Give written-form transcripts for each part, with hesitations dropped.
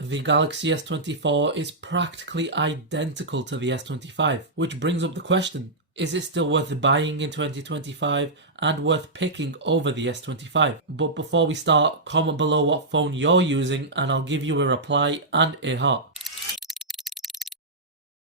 The Galaxy S24 is practically identical to the S25, which brings up the question, is it still worth buying in 2025 and worth picking over the S25? But before we start, comment below what phone you're using and I'll give you a reply and a heart.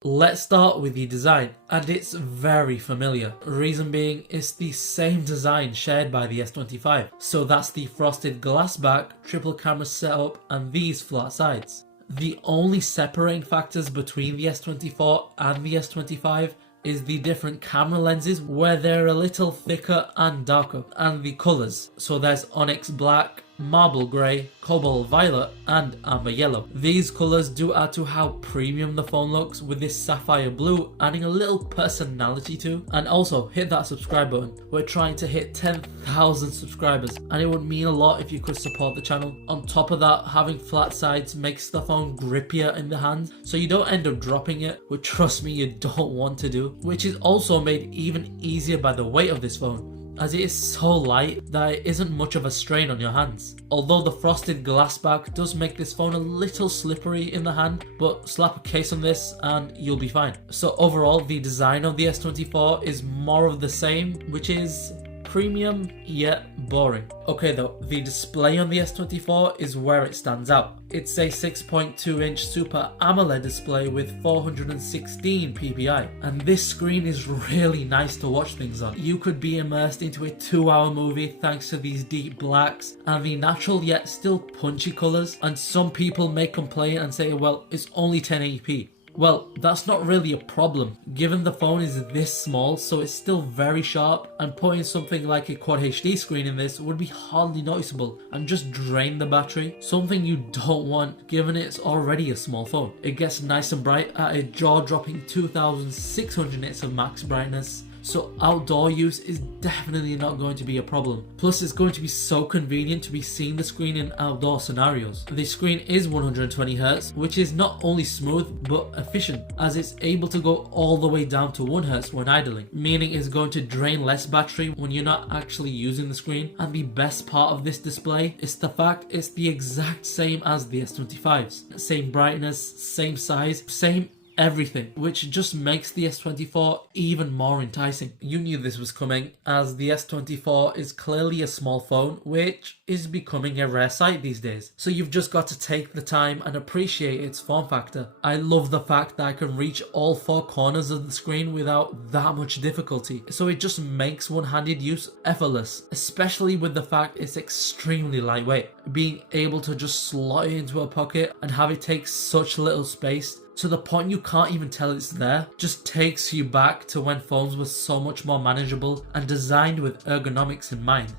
Let's start with the design, and it's very familiar. Reason being, it's the same design shared by the S25. So that's the frosted glass back, triple camera setup, and these flat sides. The only separating factors between the S24 and the S25 is the different camera lenses, where they're a little thicker and darker, and the colours. So there's onyx black, marble grey, cobalt violet, and amber yellow. These colours do add to how premium the phone looks, with this sapphire blue adding a little personality to. And also hit that subscribe button. We're trying to hit 10,000 subscribers and it would mean a lot if you could support the channel. On top of that, having flat sides makes the phone grippier in the hand, so you don't end up dropping it, which trust me, you don't want to do, which is also made even easier by the weight of this phone, as it is so light that it isn't much of a strain on your hands. Although the frosted glass back does make this phone a little slippery in the hand, but slap a case on this and you'll be fine. So overall, the design of the S24 is more of the same, which is premium yet boring. Okay though, the display on the S24 is where it stands out. It's a 6.2 inch Super AMOLED display with 416 ppi, and this screen is really nice to watch things on. You could be immersed into a 2-hour movie thanks to these deep blacks and the natural yet still punchy colours. And some people may complain and say, well, it's only 1080p. Well, that's not really a problem, given the phone is this small, so it's still very sharp, and putting something like a Quad HD screen in this would be hardly noticeable and just drain the battery, something you don't want given it's already a small phone. It gets nice and bright at a jaw-dropping 2600 nits of max brightness, so outdoor use is definitely not going to be a problem. Plus, it's going to be so convenient to be seeing the screen in outdoor scenarios. The screen is 120Hz, which is not only smooth but efficient, as it's able to go all the way down to 1Hz when idling, meaning it's going to drain less battery when you're not actually using the screen. And the best part of this display is the fact it's the exact same as the S25's. Same brightness, same size, same everything, which just makes the S24 even more enticing. You knew this was coming, as the S24 is clearly a small phone, which is becoming a rare sight these days. So you've just got to take the time and appreciate its form factor. I love the fact that I can reach all 4 corners of the screen without that much difficulty, so it just makes one-handed use effortless, especially with the fact it's extremely lightweight. Being able to just slot it into a pocket and have it take such little space, to the point you can't even tell it's there, just takes you back to when phones were so much more manageable and designed with ergonomics in mind.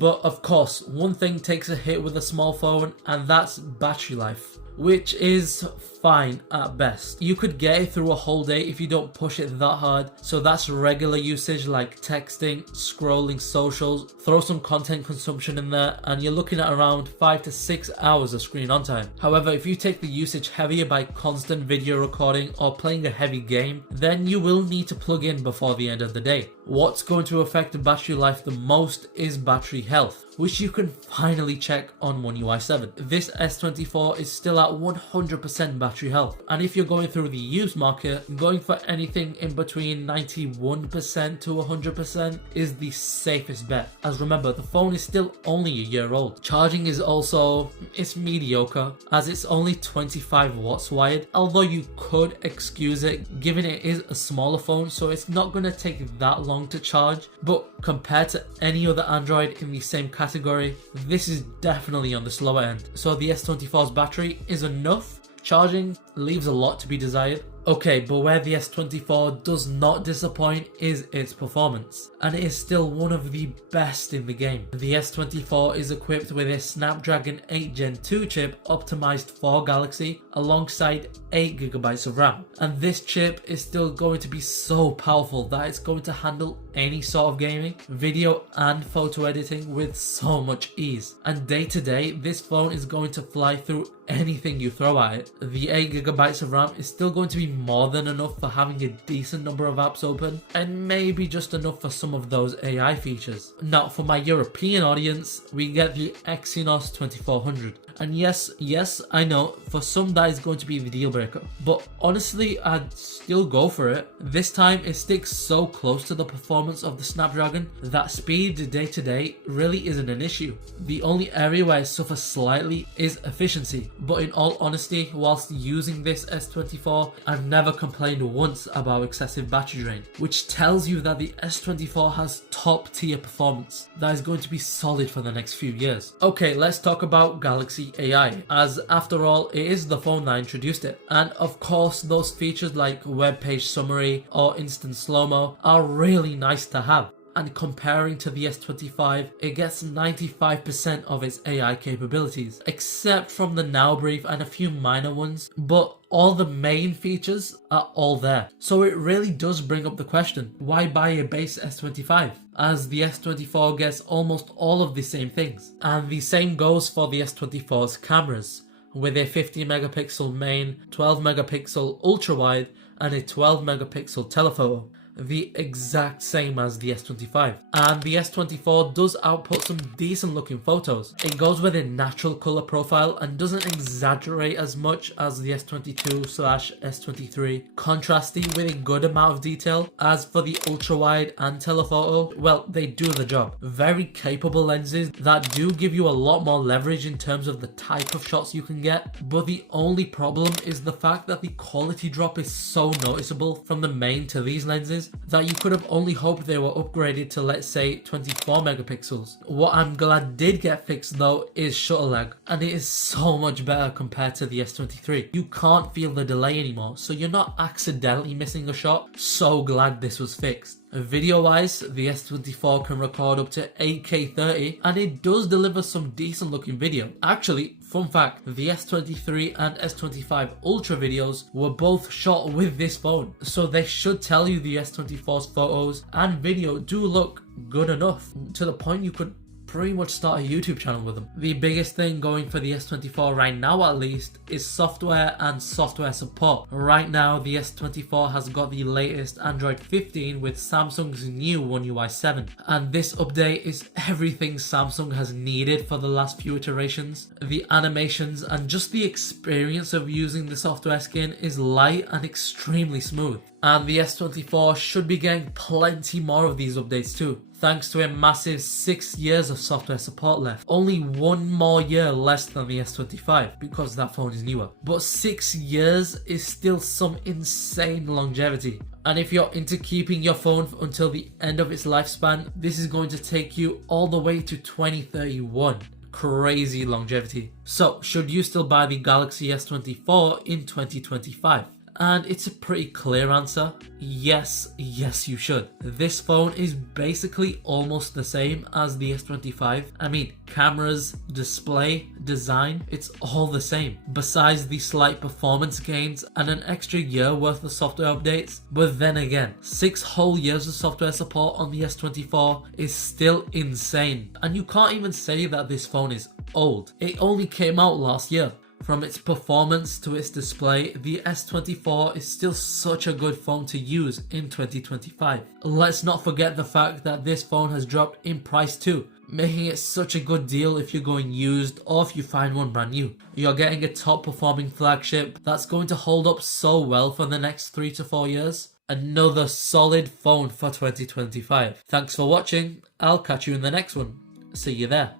But of course, one thing takes a hit with a small phone, and that's battery life, which is fine at best. You could get it through a whole day if you don't push it that hard, so that's regular usage like texting, scrolling socials, throw some content consumption in there, and you're looking at around 5 to 6 hours of screen on time. However, if you take the usage heavier by constant video recording or playing a heavy game, then you will need to plug in before the end of the day. What's going to affect battery life the most is battery health, which you can finally check on One UI 7. This S24 is still at 100% battery health, and if you're going through the used market, going for anything in between 91% to 100% is the safest bet, as remember, the phone is still only a year old. Charging is also, it's mediocre, as it's only 25 watts wired, although you could excuse it given it is a smaller phone, so it's not going to take that long to charge. But compared to any other Android in the same category, this is definitely on the slower end. So the S24's battery is enough. Charging leaves a lot to be desired. Okay, but where the S24 does not disappoint is its performance, and it is still one of the best in the game. The S24 is equipped with a Snapdragon 8 Gen 2 chip optimized for Galaxy, alongside 8GB of RAM, and this chip is still going to be so powerful that it's going to handle any sort of gaming, video and photo editing with so much ease. And day to day, this phone is going to fly through anything you throw at it. The 8GB of RAM is still going to be more than enough for having a decent number of apps open, and maybe just enough for some of those AI features. Now for my European audience, we get the Exynos 2400, And yes, I know, for some that is going to be the deal breaker. But honestly, I'd still go for it. This time, it sticks so close to the performance of the Snapdragon that speed day to day really isn't an issue. The only area where it suffers slightly is efficiency. But in all honesty, whilst using this S24, I've never complained once about excessive battery drain, which tells you that the S24 has top tier performance that is going to be solid for the next few years. Okay, let's talk about Galaxy AI, as after all, it is the phone that introduced it. And of course, those features like web page summary or instant slow-mo are really nice to have. And comparing to the S25, it gets 95% of its AI capabilities, except from the now brief and a few minor ones, but all the main features are all there. So it really does bring up the question, why buy a base S25? As the S24 gets almost all of the same things. And the same goes for the S24's cameras, with a 50 megapixel main, 12 megapixel ultra wide, and a 12 megapixel telephoto. The exact same as the S25. And the S24 does output some decent looking photos. It goes with a natural color profile and doesn't exaggerate as much as the S22/S23, contrasting with a good amount of detail. As for the ultra wide and telephoto, well, they do the job. Very capable lenses that do give you a lot more leverage in terms of the type of shots you can get, but the only problem is the fact that the quality drop is so noticeable from the main to these lenses that you could have only hoped they were upgraded to, let's say, 24 megapixels. What I'm glad did get fixed though is shutter lag, and it is so much better compared to the S23. You can't feel the delay anymore, so you're not accidentally missing a shot. So glad this was fixed. Video wise, the S24 can record up to 8K 30 and it does deliver some decent looking video. Actually, fun fact, the S23 and S25 Ultra videos were both shot with this phone, so they should tell you the S24's photos and video do look good enough, to the point you could pretty much start a YouTube channel with them. The biggest thing going for the S24 right now at least is software and software support. Right now the S24 has got the latest Android 15 with Samsung's new One UI 7, and this update is everything Samsung has needed for the last few iterations. The animations and just the experience of using the software skin is light and extremely smooth. And the S24 should be getting plenty more of these updates too, thanks to a massive 6 years of software support left. Only 1 more year less than the S25 because that phone is newer. But 6 years is still some insane longevity. And if you're into keeping your phone until the end of its lifespan, this is going to take you all the way to 2031. Crazy longevity. So should you still buy the Galaxy S24 in 2025? And it's a pretty clear answer. Yes, you should. This phone is basically almost the same as the S25. I mean, cameras, display, design, it's all the same. Besides the slight performance gains and an extra year worth of software updates. But then again, 6 whole years of software support on the S24 is still insane. And you can't even say that this phone is old. It only came out last year. From its performance to its display, the S24 is still such a good phone to use in 2025. Let's not forget the fact that this phone has dropped in price too, making it such a good deal if you're going used or if you find one brand new. You're getting a top performing flagship that's going to hold up so well for the next 3 to 4 years. Another solid phone for 2025. Thanks for watching. I'll catch you in the next one. See you there.